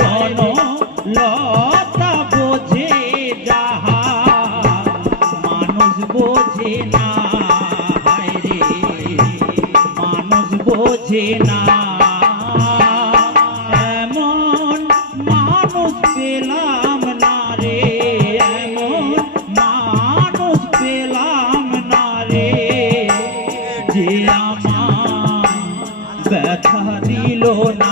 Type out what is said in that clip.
বন লতা বোঝে যাহা মানুষ বোঝে না, হায় রে মানুষ বোঝে না। এমন মানুষ পেলাম না রে, এমন মানুষ পেলাম না রে, যে আমার ব্যথা দিল না।